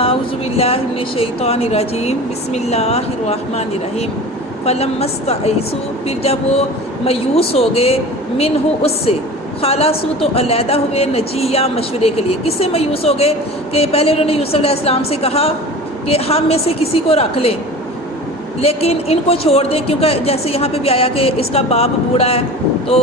اعوذ باللہ من الشیطان الرجیم بسم اللہ الرحمن الرحیم فلما استعیسوا پھر جب وہ مایوس ہو گئے منہ اس سے خلاصو تو علیحدہ ہوئے نجیہ مشورے کے لیے. کس سے مایوس ہو گئے کہ پہلے انہوں نے یوسف علیہ السلام سے کہا کہ ہم میں سے کسی کو رکھ لیں لیکن ان کو چھوڑ دیں, کیونکہ جیسے یہاں پہ بھی آیا کہ اس کا باپ بوڑھا ہے تو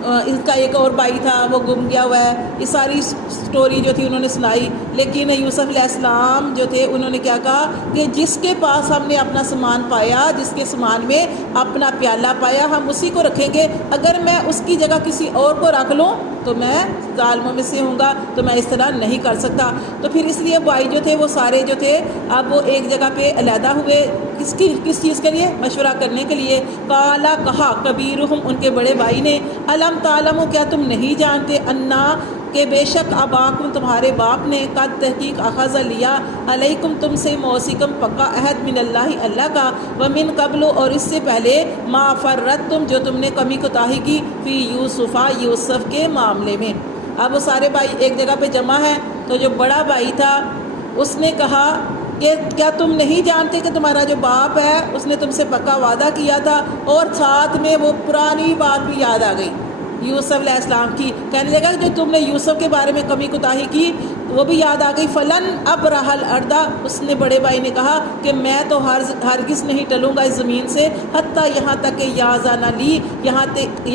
اس کا ایک اور بھائی تھا وہ گم گیا ہوا ہے. یہ ساری سٹوری جو تھی انہوں نے سنائی, لیکن یوسف علیہ السلام جو تھے انہوں نے کیا کہا کہ جس کے پاس ہم نے اپنا سامان پایا, جس کے سامان میں اپنا پیالہ پایا, ہم اسی کو رکھیں گے. اگر میں اس کی جگہ کسی اور کو رکھ لوں تو میں ظالموں میں سے ہوں گا, تو میں اس طرح نہیں کر سکتا. تو پھر اس لیے بھائی جو تھے وہ سارے جو تھے اب وہ ایک جگہ پہ علیحدہ ہوئے. کس چیز کے لیے؟ مشورہ کرنے کے لیے. قالا کہا کبیرہم ان کے بڑے بھائی نے, الم تعلموا کیا تم نہیں جانتے, انا کہ بے شک اباکم تمہارے باپ نے قد تحقیق اخذ لیا علیکم تم سے موثقم پکا عہد من اللہ اللہ کا, ومن قبل اور اس سے پہلے ما فرطتم جو تم نے کمی کوتاہی کی فی یوسفا یوسف کے معاملے میں. اب وہ سارے بھائی ایک جگہ پہ جمع ہیں, تو جو بڑا بھائی تھا اس نے کہا کہ کیا تم نہیں جانتے کہ تمہارا جو باپ ہے اس نے تم سے پکا وعدہ کیا تھا, اور ساتھ میں وہ پرانی بات بھی یاد آ گئی یوسف علیہ السلام کی. کہنے لگا کہ جو تم نے یوسف کے بارے میں کمی کوتاہی کی وہ بھی یاد آ گئی. فلن ابرح الارض اس نے بڑے بھائی نے کہا کہ میں تو ہرگز نہیں ٹلوں گا اس زمین سے, حتیٰ یہاں تک کہ یازان لی یہاں تک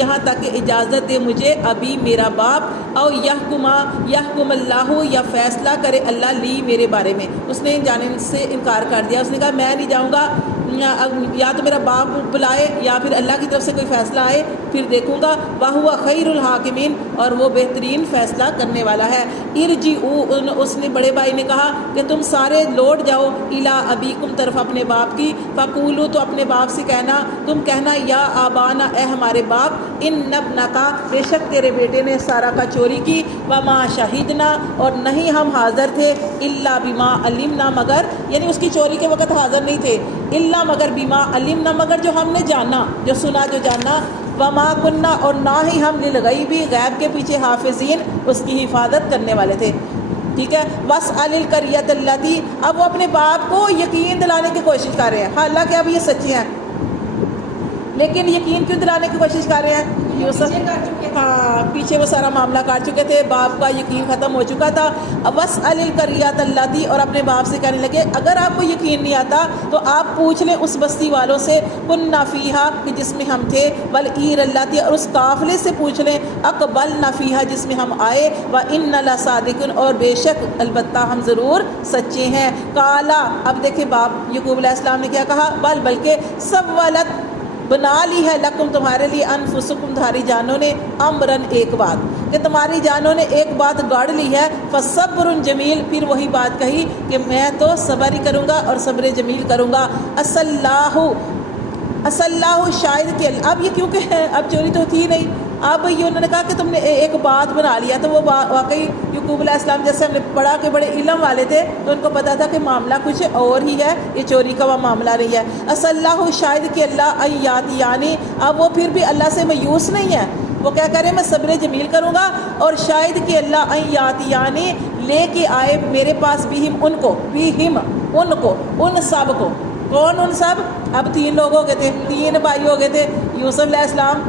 کہ اجازت دے مجھے ابھی میرا باپ, او یحکم اللہ یا فیصلہ کرے اللہ لی میرے بارے میں. اس نے جانے سے انکار کر دیا. اس نے کہا میں نہیں جاؤں گا, یا تو میرا باپ بلائے یا پھر اللہ کی طرف سے کوئی فیصلہ آئے پھر دیکھوں گا. وَهُوَ خَيْرُ الْحَاكِمِينَ اور وہ بہترین فیصلہ کرنے والا ہے. ارجعوا اس نے بڑے بھائی نے کہا کہ تم سارے لوٹ جاؤ الی ابیکم طرف اپنے باپ کی, فقولوا تو اپنے باپ سے کہنا, تم کہنا یا آبانا اے ہمارے باپ, ان ابنکا بے شک تیرے بیٹے نے سارا کا چوری کی, وما شہیدنا اور نہیں ہم حاضر تھے, الا بما علمنا مگر یعنی اس کی چوری کے وقت حاضر نہیں تھے, الا مگر بما علمنا مگر جو ہم نے جانا, جو سنا جو جانا, وما کننا اور نہ ہی ہم للغیبی غیب کے پیچھے حافظین اس کی حفاظت کرنے والے تھے. ٹھیک ہے. واسأل القریۃ التی اب وہ اپنے باپ کو یقین دلانے کی کوشش کر رہے ہیں, حالانکہ اب یہ سچے ہیں لیکن یقین کیوں دلانے کی کوشش کر رہے ہیں؟ یوسف پیچھے وہ سارا معاملہ کر چکے تھے, باپ کا یقین ختم ہو چکا تھا. واسأل القریۃ التی اور اپنے باپ سے کہنے لگے اگر آپ کو یقین نہیں آتا تو آپ پوچھ لیں اس بستی والوں سے, کننا فیہا کہ جس میں ہم تھے, والعیر التی اور اس قافلے سے پوچھ لیں, اقبلنا فیہا جس میں ہم آئے, وإنا لصادقون اور بے شک البتہ ہم ضرور سچے ہیں. قالا اب دیکھیں باپ یعقوب علیہ السلام نے کیا کہا, بلکہ سولت بنا لی ہے لکم تمہارے لیے انفسکم تمہاری جانوں نے, امرن ایک بات کہ تمہاری جانوں نے ایک بات گاڑ لی ہے, فصبر جمیل پھر وہی بات کہی کہ میں تو صبر ہی کروں گا اور صبر جمیل کروں گا. اللہ شاید کہ اب یہ کیونکہ اب چوری تو تھی نہیں, اب یہ انہوں نے کہا کہ تم نے ایک بات بنا لیا, تو وہ واقعی یعقوب علیہ السلام جیسے ہم نے پڑھا کہ بڑے علم والے تھے تو ان کو پتا تھا کہ معاملہ کچھ اور ہی ہے, یہ چوری کا وہ معاملہ نہیں ہے. اللہ شاید کہ اللہ ایات یعنی اب وہ پھر بھی اللہ سے مایوس نہیں ہے, وہ کیا کریں میں صبر جمیل کروں گا, اور شاید کہ اللہ ایات یعنی لے کے آئے میرے پاس ان سب کو. کون ان سب؟ اب 3 لوگ ہو گئے تھے, 3 بھائی ہو گئے تھے, یوسف علیہ السلام,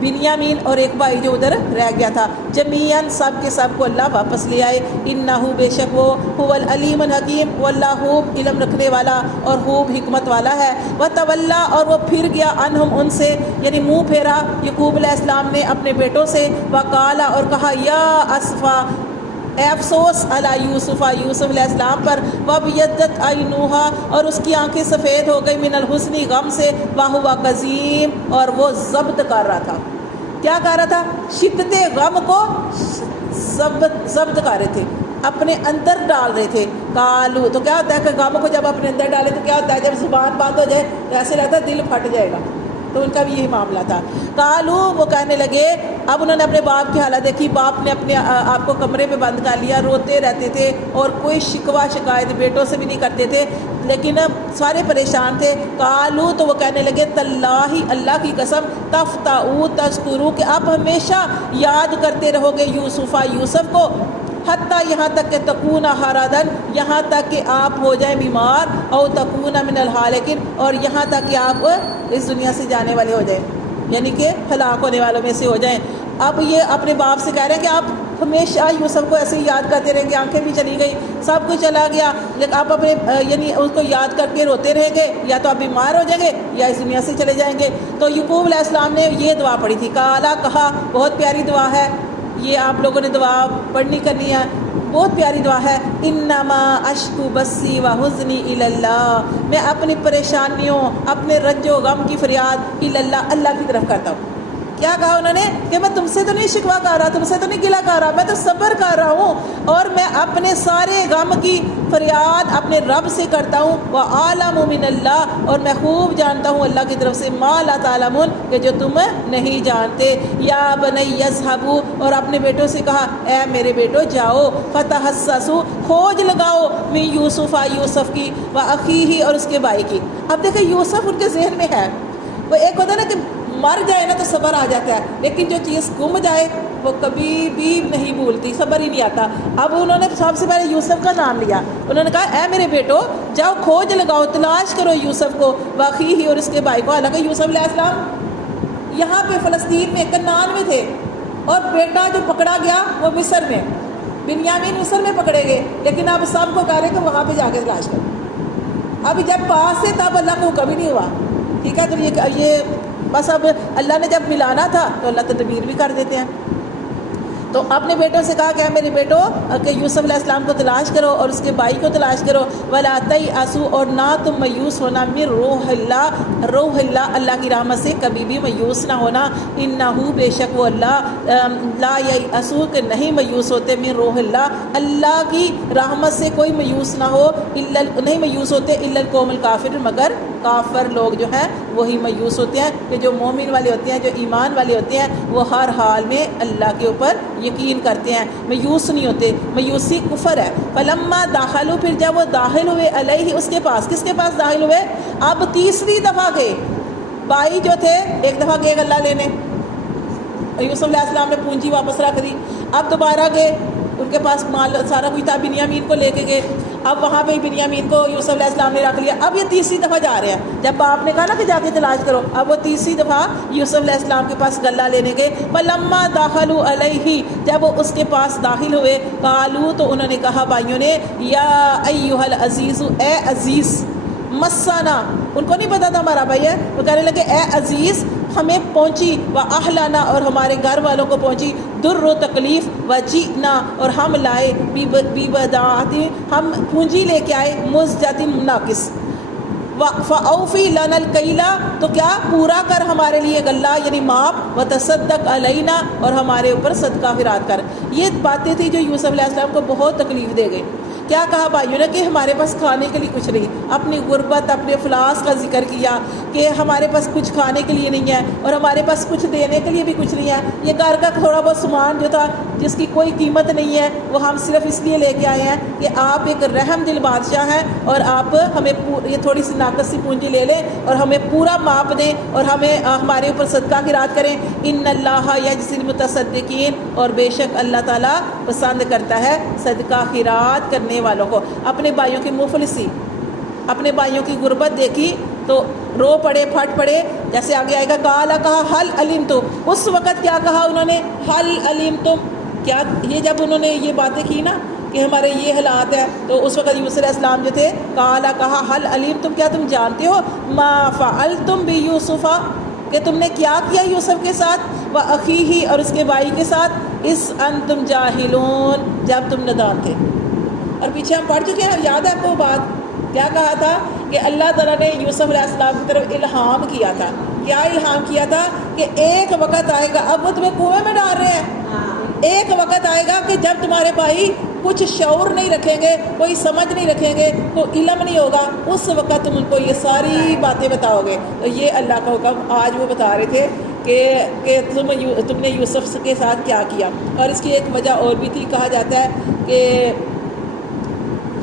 بنیامین اور ایک بھائی جو ادھر رہ گیا تھا. جمیعاً سب کے سب کو اللہ واپس لے آئے. انہو بے شک وہ هو العلیم الحکیم واللہ خوب علم رکھنے والا اور خوب حکمت والا ہے. وتولا اور وہ پھر گیا عنہم ان سے یعنی منہ پھیرا یعقوب علیہ السلام نے اپنے بیٹوں سے. وقالا اور کہا یا اسفا اے افسوس علی یوسف یوسف علیہ السلام پر, وابیضت عینوہا اور اس کی آنکھیں سفید ہو گئی, من الحزن غم سے, وہو کظیم اور وہ ضبط کر رہا تھا. کیا کر رہا تھا؟ شدت غم کو ضبط کر رہے تھے, اپنے اندر ڈال رہے تھے. کالو تو کیا ہوتا ہے کہ غم کو جب اپنے اندر ڈالے تو کیا ہوتا ہے, جب زبان بند ہو جائے تو ایسے لگتا ہے دل پھٹ جائے گا, تو ان کا بھی یہی معاملہ تھا. کالو وہ کہنے لگے, اب انہوں نے اپنے باپ کی حالت دیکھی, باپ نے اپنے آپ کو کمرے میں بند کر لیا, روتے رہتے تھے اور کوئی شکوہ شکایت بیٹوں سے بھی نہیں کرتے تھے, لیکن سارے پریشان تھے. کالو تو وہ کہنے لگے تاللہ اللہ کی قسم, تفتؤ تذکروا کہ آپ ہمیشہ یاد کرتے رہو گے یوسف کو, حتیٰ یہاں تک کہ تکون حرادن، یہاں تک کہ آپ ہو جائیں بیمار، او تکون من الحالکین، اور یہاں تک کہ آپ اس دنیا سے جانے والے ہو جائیں، یعنی کہ ہلاک ہونے والوں میں سے ہو جائیں۔ اب یہ اپنے باپ سے کہہ رہے ہیں کہ آپ ہمیشہ یوسف کو ایسے ہی یاد کرتے رہیں گے، آنکھیں بھی چلی گئی، سب کچھ چلا گیا، لیکن آپ اپنے یعنی اس کو یاد کر کے روتے رہیں گے، یا تو آپ بیمار ہو جائیں گے یا اس دنیا سے چلے جائیں گے۔ تو یعقوب علیہ السلام نے یہ دعا پڑھی تھی، کالا کہا، بہت پیاری دعا ہے یہ، آپ لوگوں نے دعا پڑھنی کرنی ہے، بہت پیاری دعا ہے۔ انما اشکو بسی و حزنی الی اللہ، میں اپنی پریشانیوں، اپنے رنج و غم کی فریاد الی اللہ، اللہ کی طرف کرتا ہوں۔ کیا کہا انہوں نے کہ میں تم سے تو نہیں شکوہ کر رہا، تم سے تو نہیں گلہ کر رہا، میں تو صبر کر رہا ہوں، اور میں اپنے سارے غم کی فریاد اپنے رب سے کرتا ہوں۔ وَأَعْلَمُ مِنَ اللَّهِ، اور میں خوب جانتا ہوں اللہ کی طرف سے، مَا لَا تَعْلَمُونَ، کہ جو تم نہیں جانتے۔ یا بنی اذهبوا، اور اپنے بیٹوں سے کہا اے میرے بیٹو جاؤ، فتحسسوا، کھوج لگاؤ، من یوسف، یوسف کی، وَأَخِیهِ، اور اس کے بھائی کی۔ اب دیکھیں یوسف ان کے ذہن میں ہے، وہ ایک ہوتا ہے نا کہ مر جائے نا تو صبر آ جاتا ہے، لیکن جو چیز گم جائے وہ کبھی بھی نہیں بھولتی، صبر ہی نہیں آتا۔ اب انہوں نے سب سے پہلے یوسف کا نام لیا، انہوں نے کہا اے میرے بیٹو جاؤ، کھوج لگاؤ، تلاش کرو یوسف کو، واقعی اور اس کے بھائی کو۔ حالانکہ یوسف علیہ السلام یہاں پہ فلسطین میں کنعان میں تھے، اور بیٹا جو پکڑا گیا وہ مصر میں، بنیامین مصر میں پکڑے گئے، لیکن اب سب کو کہہ رہے کہ وہاں پہ جا کے تلاش کرو۔ اب جب پاس سے تب اللہ کو کبھی نہیں ہوا، ٹھیک ہے، تو یہ بس اب اللہ نے جب ملانا تھا تو اللہ تدبیر بھی کر دیتے ہیں۔ تو اپنے بیٹوں سے کہا کہ میرے بیٹو کہ یوسف علیہ السلام کو تلاش کرو اور اس کے بھائی کو تلاش کرو، ولا تیأسوا، اور نہ تم مایوس ہونا، من روح اللہ، روح اللہ، اللہ کی رحمت سے کبھی بھی مایوس نہ ہونا، انہ، بے شک وہ اللہ، لا ییأس، کہ نہیں مایوس ہوتے، من روح اللہ، اللہ کی رحمت سے کوئی مایوس نہ ہو، نہیں مایوس ہوتے، الا القوم الکافر، مگر کافر لوگ جو ہیں وہی مایوس ہوتے ہیں، کہ جو مومن والے ہوتے ہیں، جو ایمان والے ہوتے ہیں، وہ ہر حال میں اللہ کے اوپر یقین کرتے ہیں، مایوس نہیں ہوتے، مایوسی کفر ہے۔ فلما داخلوا، پھر جب وہ داخل ہوئے، علیہ، اس کے پاس، کس کے پاس داخل ہوئے؟ اب تیسری دفعہ گئے، بھائی جو تھے ایک دفعہ گئے غلہ لینے، یوسف علیہ السلام نے پونجی واپس رکھ دی، اب دوبارہ گئے، ان کے پاس مال سارا کچھ تھا، بنیامین کو لے کے گئے، اب وہاں پہ بنیامین کو یوسف علیہ السلام نے رکھ لیا، اب یہ تیسری دفعہ جا رہے ہیں، جب باپ نے کہا نا کہ جا کے تلاش کرو، اب وہ تیسری دفعہ یوسف علیہ السلام کے پاس غلہ لینے گئے۔ فلما داخلوا علیہ، جب وہ اس کے پاس داخل ہوئے، قالوا، تو انہوں نے کہا بھائیوں نے، یا ایھا العزیز، اے عزیز، مسنا، ان کو نہیں پتا تھا ہمارا بھائی ہے، وہ کہنے لگے اے عزیز، ہمیں پہنچی، و اہلنا، اور ہمارے گھر والوں کو پہنچی، در و تکلیف، و جئنا، اور ہم لائے، ببضاعۃ، ہم پونجی لے کے آئے، مزجۃ، ناقص، فاوفی لنا الکیل، تو کیا پورا کر ہمارے لیے غلہ، یعنی ماپ، وتصدق علینا، اور ہمارے اوپر صدقہ خیرات کر۔ یہ باتیں تھیں جو یوسف علیہ السلام کو بہت تکلیف دے گئی۔ کیا کہا بھائیوں نے کہ ہمارے پاس کھانے کے لیے کچھ نہیں، اپنی غربت، اپنے افلاس کا ذکر کیا کہ ہمارے پاس کچھ کھانے کے لیے نہیں ہے، اور ہمارے پاس کچھ دینے کے لیے بھی کچھ نہیں ہے، یہ گھر کا تھوڑا بہت سامان جو تھا جس کی کوئی قیمت نہیں ہے، وہ ہم صرف اس لیے لے کے آئے ہیں کہ آپ ایک رحم دل بادشاہ ہیں، اور آپ ہمیں یہ تھوڑی سی ناقص سی پونجی لے لیں اور ہمیں پورا ماپ دیں، اور ہمیں ہمارے اوپر صدقہ خیرات کریں۔ ان اللہ یجزی المتصدقین، اور بے شک اللہ تعالیٰ پسند کرتا ہے صدقہ خیرات کرنے والوں کو۔ اپنے بھائیوں کی مفلسی، اپنے بھائیوں کی غربت دیکھی تو رو پڑے، پھٹ پڑے، جیسے آگے آئے گا، کالا، کہا، حل علمتم، اس وقت کیا کہا انہوں نے، حل علمتم، کیا یہ جب انہوں نے یہ باتیں کی نا کہ ہمارے یہ حالات ہے، تو اس وقت یوسف علیہ السلام جو تھے، کالا، کہا، حل علمتم، کیا تم جانتے ہو، ما فعلتم بیوسف، کہ تم نے کیا کیا یوسف کے ساتھ، واخیہ، اور اس کے بھائی کے ساتھ، اس انتم جاہلون، جب تم نادان تھے۔ اور پیچھے ہم پڑھ چکے ہیں، یاد ہے آپ کو بات، کیا کہا تھا کہ اللہ تعالیٰ نے یوسف علیہ السلام کی طرف الہام کیا تھا، کیا الہام کیا تھا کہ ایک وقت آئے گا، اب وہ تمہیں کنویں میں ڈال رہے ہیں، ایک وقت آئے گا کہ جب تمہارے بھائی کچھ شعور نہیں رکھیں گے، کوئی سمجھ نہیں رکھیں گے، کوئی علم نہیں ہوگا، اس وقت تم ان کو یہ ساری باتیں بتاؤ گے۔ تو یہ اللہ کا حکم آج وہ بتا رہے تھے کہ تم نے یوسف کے ساتھ کیا کیا۔ اور اس کی ایک وجہ اور بھی تھی، کہا جاتا ہے کہ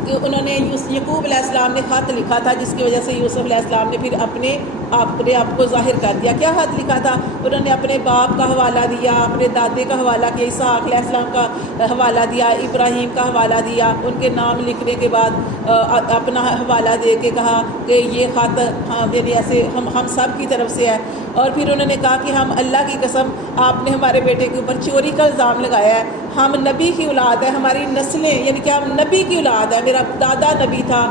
انہوں نے یعقوب علیہ السلام نے خط لکھا تھا، جس کی وجہ سے یوسف علیہ السلام نے پھر اپنے آپ نے آپ کو ظاہر کر دیا۔ کیا خط لکھا تھا؟ انہوں نے اپنے باپ کا حوالہ دیا، اپنے دادے کا حوالہ کیا، اسحاق علیہ السلام کا حوالہ دیا، ابراہیم کا حوالہ دیا، ان کے نام لکھنے کے بعد اپنا حوالہ دے کے کہا کہ یہ خط یعنی ایسے ہم سب کی طرف سے ہے۔ اور پھر انہوں نے کہا کہ ہم اللہ کی قسم، آپ نے ہمارے بیٹے کے اوپر چوری کا الزام لگایا ہے، ہم نبی کی اولاد ہے، ہماری نسلیں یعنی کہ ہم نبی کی اولاد ہے، میرا دادا نبی تھا،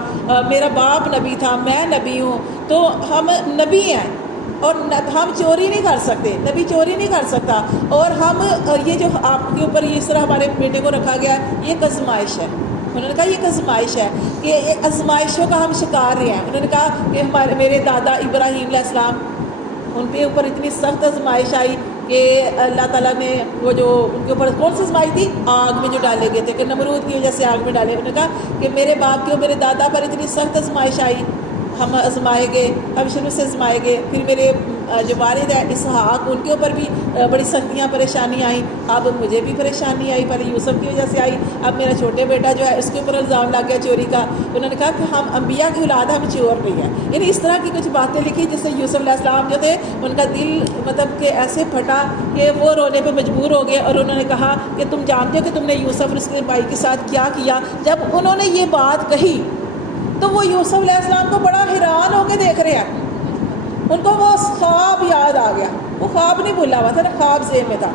میرا باپ نبی تھا، میں نبی ہوں، تو ہم نبی ہیں اور ہم چوری نہیں کر سکتے، نبی چوری نہیں کر سکتا، اور ہم یہ جو آپ کے اوپر اس طرح ہمارے بیٹے کو رکھا گیا ہے یہ ایک آزمائش ہے۔ انہوں نے کہا یہ ایک آزمائش ہے کہ ایک آزمائشوں کا ہم شکار رہے ہیں۔ انہوں نے کہا کہ میرے دادا ابراہیم علیہ السلام، ان کے اوپر اتنی سخت آزمائش آئی کہ اللہ تعالیٰ نے وہ جو ان کے اوپر کون سی آزمائش تھی؟ آگ میں جو ڈالے گئے تھے، کہ نمرود کی وجہ سے آگ میں ڈالے۔ انہوں نے کہا کہ میرے باپ کے اور میرے دادا پر اتنی سخت آزمائش آئی، ہم آزمائے گئے، ہم شروع سے آزمائے گئے۔ پھر میرے جو والد ہے اسحاق، ان کے اوپر بھی بڑی سختیاں پریشانی آئیں، اب مجھے بھی پریشانی آئی، پہلے یوسف کی وجہ سے آئی، اب میرا چھوٹے بیٹا جو ہے اس کے اوپر الزام لگ گیا چوری کا۔ انہوں نے کہا کہ ہم انبیاء کی اولاد ہم چور نہیں ہیں، یعنی اس طرح کی کچھ باتیں لکھی جس سے یوسف علیہ السلام جو تھے ان کا دل مطلب کہ ایسے پھٹا کہ وہ رونے پہ مجبور ہو گئے، اور انہوں نے کہا کہ تم جانتے ہو کہ تم نے یوسف اور اس کے بھائی کے ساتھ کیا کیا۔ جب انہوں نے یہ بات کہی تو وہ یوسف علیہ السلام کو بڑا حیران ہو کے دیکھ رہے ہیں، ان کو وہ خواب یاد آ گیا، وہ خواب نہیں بھولا ہوا تھا نا، خواب ذہن میں تھا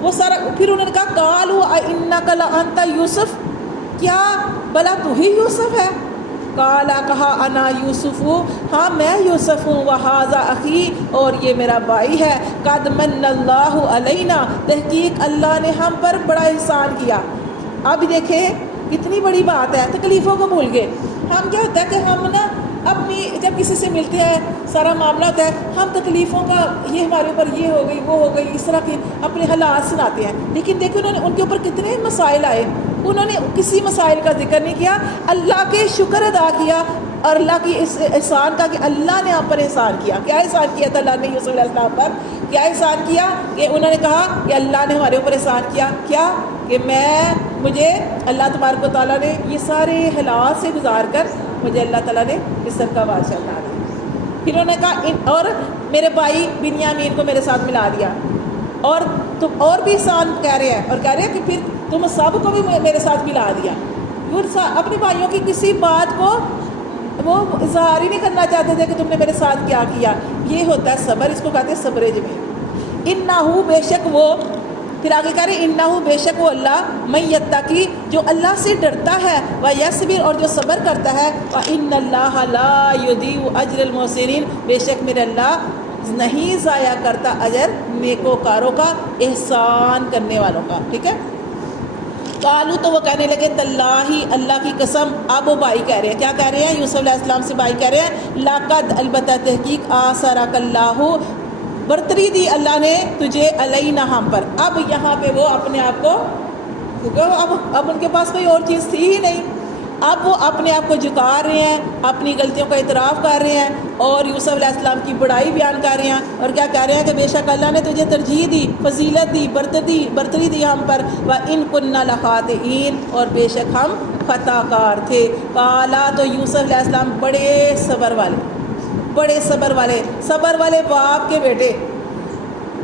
وہ سارا۔ پھر انہوں نے کہا قالوا اِنَّكَ لَأَنْتَ یوسف، کیا بلا تو ہی یوسف ہے؟ قالا، کہا انا یوسف، ہاں میں یوسف ہوں، وہذا اخی، اور یہ میرا بھائی ہے، قد من اللہ علینا، تحقیق اللہ نے ہم پر بڑا احسان کیا۔ اب دیکھیں کتنی بڑی بات ہے، تکلیفوں کو بھول گئے۔ ہم کیا ہوتا ہے کہ ہم نا اپنی جب کسی سے ملتے ہیں سارا معاملہ ہوتا ہے، ہم تکلیفوں کا یہ ہمارے اوپر یہ ہو گئی وہ ہو گئی اس طرح کے اپنے حالات سناتے ہیں، لیکن دیکھو انہوں نے ان کے اوپر کتنے مسائل آئے، انہوں نے کسی مسائل کا ذکر نہیں کیا، اللہ کے شکر ادا کیا اور اللہ کی اس احسان کا کہ اللہ نے آپ پر احسان کیا۔ کیا احسان کیا تھا اللہ نے یوسف علیہ السلام پر؟ کیا احسان کیا کہ انہوں نے کہا کہ اللہ نے ہمارے اوپر احسان کیا، کیا کہ مجھے اللہ تبارک و تعالیٰ نے یہ سارے حالات سے گزار کر مجھے اللہ تعالیٰ نے مصر کا بادشاہ بنا دیا۔ پھر انہوں نے کہا اور میرے بھائی بنیامین کو میرے ساتھ ملا دیا، اور تم اور بھی احسان کہہ رہے ہیں، اور کہہ رہے ہیں کہ پھر تم سب کو بھی میرے ساتھ ملا دیا۔ وہ اپنے بھائیوں کی کسی بات کو وہ اظہار ہی نہیں کرنا چاہتے تھے کہ تم نے میرے ساتھ کیا کیا۔ یہ ہوتا ہے صبر، اس کو کہتے ہیں صبر جمیل۔ انہو، بے شک وہ، پھر آگے کہہ رہے انہو، بے شک وہ اللہ، من یتقی، جو اللہ سے ڈرتا ہے، ویصبر، اور جو صبر کرتا ہے، وان اللہ لا یضیع اجر المحسنین، بے شک میرے اللہ نہیں ضائع کرتا اجر نیکوکاروں کا، احسان کرنے والوں کا۔ ٹھیک ہے، قالو، تو وہ کہنے لگے تاللہ، اللہ کی قسم۔ اب وہ بھائی کہہ رہے ہیں، کیا کہہ رہے ہیں؟ یوسف علیہ السلام سے بھائی کہہ رہے ہیں لقد، البتہ تحقیق، آثرک اللہ، برتری دی اللہ نے تجھے، علینا، ہم پر۔ اب یہاں پہ وہ اپنے آپ کو، کیونکہ اب ان کے پاس کوئی اور چیز تھی ہی نہیں، اب وہ اپنے آپ کو جھکا رہے ہیں، اپنی غلطیوں کا اعتراف کر رہے ہیں، اور یوسف علیہ السلام کی بڑائی بیان کر رہے ہیں، اور کیا کہہ رہے ہیں کہ بے شک اللہ نے تجھے ترجیح دی، فضیلت دی، برتری دی ہم پر، وَإِن كُنَّا لَخَاطِئِينَ، اور بے شک ہم خطا کار تھے۔ قالا، تو یوسف علیہ السلام بڑے صبر والے باپ کے بیٹے،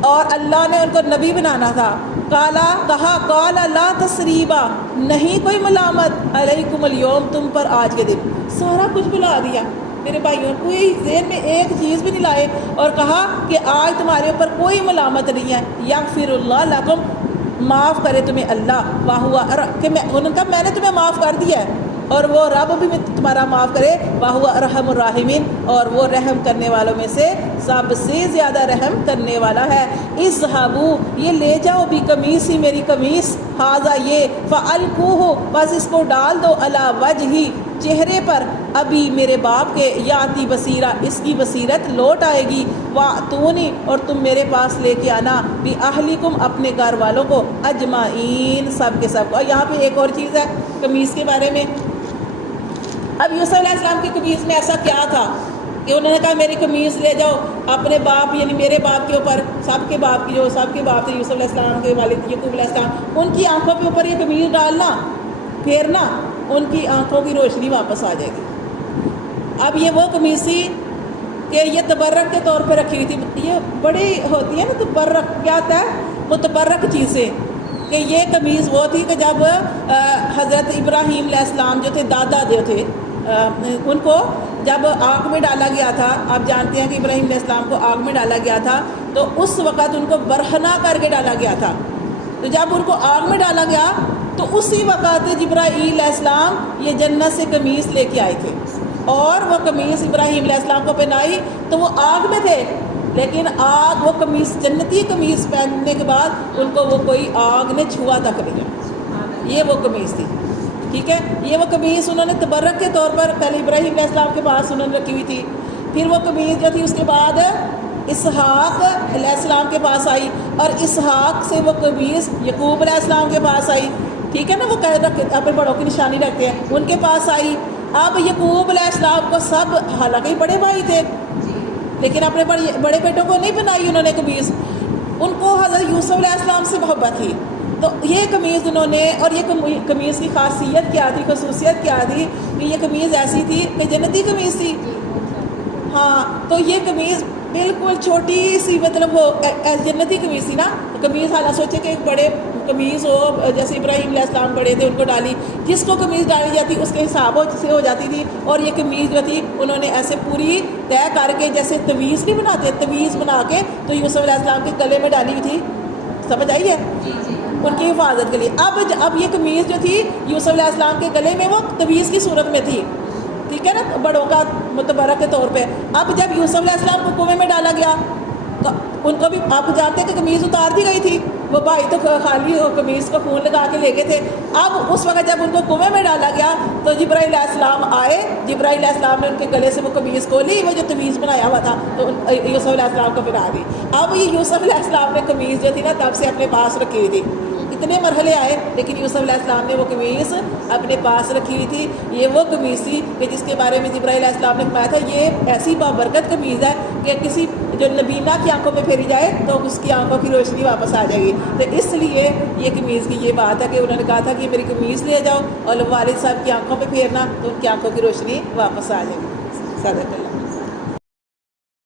اور اللہ نے ان کو نبی بنانا تھا۔ قالا، کہا، قالا لا تثریبا، نہیں کوئی ملامت، علیکم اليوم، تم پر آج کے دن، سارا کچھ بلا دیا میرے بھائیوں، کوئی ذہن میں ایک چیز بھی نہیں لائے، اور کہا کہ آج تمہارے اوپر کوئی ملامت نہیں ہے، یغفر اللہ لکم، معاف کرے تمہیں اللہ، وہو، کہ انہوں نے کہا میں نے تمہیں معاف کر دیا ہے، اور وہ رب بھی تمہارا معاف کرے، وہو ارحم الراحمین، اور وہ رحم کرنے والوں میں سے سب سے زیادہ رحم کرنے والا ہے۔ اذهبوا، یہ لے جاؤ، بقمیصی، میری قمیص، ھذا، یہ، فالقوہ، بس اس کو ڈال دو، علی وجہی، چہرے پر، ابھی میرے باپ کے، یاتی بصیرہ، اس کی بصیرت لوٹ آئے گی، واتونی، اور تم میرے پاس لے کے آنا، باہلکم، اپنے گھر والوں کو، اجمعین، سب کے سب کو۔ اور یہاں پہ ایک اور چیز ہے قمیص کے بارے میں۔ اب یوسف علیہ السلام کی قمیص میں ایسا کیا تھا کہ انہوں نے کہا میری قمیص لے جاؤ اپنے باپ، یعنی میرے باپ کے اوپر، سب کے باپ کی، جو سب کے باپ تھے یوسف علیہ السلام کے والد یعقوب علیہ السلام، ان کی آنکھوں کے اوپر یہ قمیص ڈالنا، پھیرنا، ان کی آنکھوں کی روشنی واپس آ جائے گی۔ اب یہ وہ قمیص تھی کہ یہ تبرک کے طور پہ رکھی ہوئی تھی. یہ بڑی ہوتی ہے نا تبرک، کیا ہوتا ہے متبرک چیزیں، کہ یہ قمیض وہ تھی کہ جب حضرت ابراہیم علیہ السلام جو تھے دادا جو تھے ان کو جب آگ میں ڈالا گیا تھا، آپ جانتے ہیں کہ ابراہیم علیہ السلام کو آگ میں ڈالا گیا تھا، تو اس وقت ان کو برہنہ کر کے ڈالا گیا تھا. تو جب ان کو آگ میں ڈالا گیا تو اسی وقت جبرائیل علیہ السلام یہ جنت سے قمیص لے کے آئے تھے، اور وہ قمیص ابراہیم علیہ السلام کو پہنائی تو وہ آگ میں تھے، لیکن آگ وہ قمیص جنتی قمیص پہننے کے بعد ان کو وہ کوئی آگ نے چھوا تک نہیں. یہ وہ قمیص تھی، ٹھیک ہے. یہ وہ قمیص انہوں نے تبرک کے طور پر پہلے ابراہیم علیہ السلام کے پاس انہوں نے رکھی ہوئی تھی. پھر وہ قمیص جو تھی اس کے بعد اسحاق علیہ السلام کے پاس آئی، اور اسحاق سے وہ قمیص یعقوب علیہ السلام کے پاس آئی، ٹھیک ہے نا. وہ اپنے بڑوں کی نشانی رکھتے ہیں، ان کے پاس آئی. اب یعقوب علیہ السلام کو سب، حالانکہ بڑے بھائی تھے لیکن اپنے بڑے بیٹوں کو نہیں بنائی انہوں نے قمیص. ان کو حضرت یوسف علیہ السلام سے محبت تھی، تو یہ قمیض انہوں نے، اور یہ قمیض کی خاصیت کیا تھی، خصوصیت کیا تھی کہ یہ قمیض ایسی تھی کہ جنتی قمیض تھی. ہاں، تو یہ قمیض بالکل چھوٹی سی، مطلب وہ جنتی قمیض تھی نا. قمیض حالانکہ سوچے کہ ایک بڑے قمیض ہو، جیسے ابراہیم علیہ السلام بڑے تھے ان کو ڈالی، جس کو قمیض ڈالی جاتی اس کے حساب سے ہو جاتی تھی. اور یہ قمیض جو تھی انہوں نے ایسے پوری طے کر کے، جیسے تویز نہیں بناتے، تویز بنا کے تو یوسف علیہ السلام کے گلے میں ڈالی ہوئی تھی. سمجھ آئی ہے؟ ان کی حفاظت کے لیے. اب یہ قمیض جو تھی یوسف علیہ السلام کے گلے میں وہ تویز کی صورت میں تھی، ٹھیک ہے نا، بڑوں کا متبرک کے طور پہ. اب جب یوسف علیہ السلام کو کنویں میں ڈالا گیا تو ان کو بھی، آپ جانتے ہیں کہ قمیض اتار دی گئی تھی، وہ بھائی تو خالی قمیض کو خون لگا کے لے گئے تھے. اب اس وقت جب ان کو کنویں میں ڈالا گیا تو جبرائیل علیہ السلام آئے، جبرائیل علیہ السلام نے ان کے گلے سے وہ قمیض کھولی، وہ جو تویز بنایا ہوا تھا تو یوسف علیہ السلام کو پہنا دی. اب یہ یوسف علیہ السلام نے قمیض جو تھی نا تب سے اپنے پاس رکھی ہوئی تھی. اتنے مرحلے آئے لیکن یوسف علیہ السلام نے وہ قمیض اپنے پاس رکھی ہوئی تھی. یہ وہ قمیض تھی کہ جس کے بارے میں جبرائیل علیہ السلام نے فرمایا تھا یہ ایسی بابرکت قمیض ہے کہ کسی جو نبینہ کی آنکھوں میں پھیری جائے تو اس کی آنکھوں کی روشنی واپس آ جائے گی. تو اس لیے یہ قمیض کی یہ بات ہے کہ انہوں نے کہا تھا کہ میری قمیض لے جاؤ اور والد صاحب کی آنکھوں پہ پھیرنا تو ان کی آنکھوں کی روشنی واپس آ جائے گی. صدق اللہ.